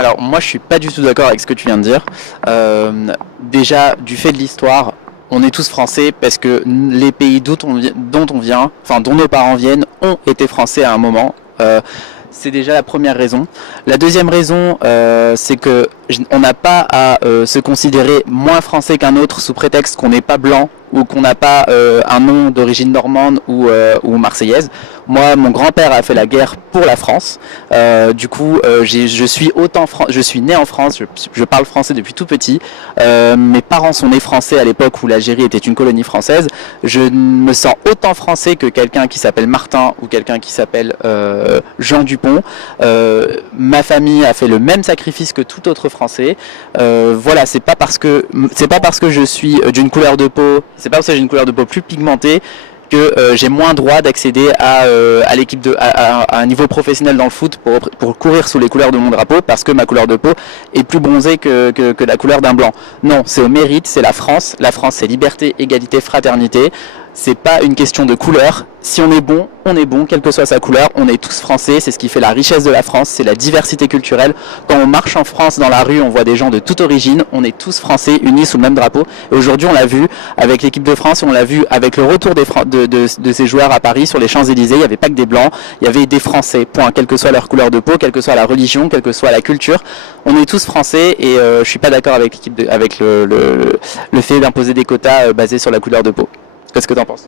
Alors moi je suis pas du tout d'accord avec ce que tu viens de dire. Déjà du fait de l'histoire, on est tous français parce que les pays dont on vient, enfin dont nos parents viennent, ont été français à un moment. C'est déjà la première raison. La deuxième raison, c'est que on n'a pas à se considérer moins français qu'un autre sous prétexte qu'on n'est pas blanc ou qu'on n'a pas un nom d'origine normande ou marseillaise. Moi, mon grand-père a fait la guerre pour la France. Je suis né en France. Je parle français depuis tout petit. Mes parents sont nés français à l'époque où l'Algérie était une colonie française. Je me sens autant français que quelqu'un qui s'appelle Martin ou quelqu'un qui s'appelle Jean Dupont. Ma famille a fait le même sacrifice que tout autre Français. Voilà, c'est pas parce que je suis d'une couleur de peau, c'est pas parce que j'ai une couleur de peau plus pigmentée que j'ai moins droit d'accéder à l'équipe à un niveau professionnel dans le foot pour courir sous les couleurs de mon drapeau parce que ma couleur de peau est plus bronzée que la couleur d'un blanc. Non, c'est au mérite, c'est la France. La France, c'est liberté, égalité, fraternité. C'est pas une question de couleur. Si on est bon, quelle que soit sa couleur. On est tous français, c'est ce qui fait la richesse de la France, c'est la diversité culturelle. Quand on marche en France dans la rue, on voit des gens de toute origine, on est tous français, unis sous le même drapeau. Et aujourd'hui, on l'a vu avec l'équipe de France, on l'a vu avec le retour de ces joueurs à Paris sur les Champs-Élysées. Il n'y avait pas que des blancs, il y avait des Français, point, quelle que soit leur couleur de peau, quelle que soit la religion, quelle que soit la culture. On est tous français et je suis pas d'accord avec le fait d'imposer des quotas basés sur la couleur de peau. Qu'est-ce que t'en penses?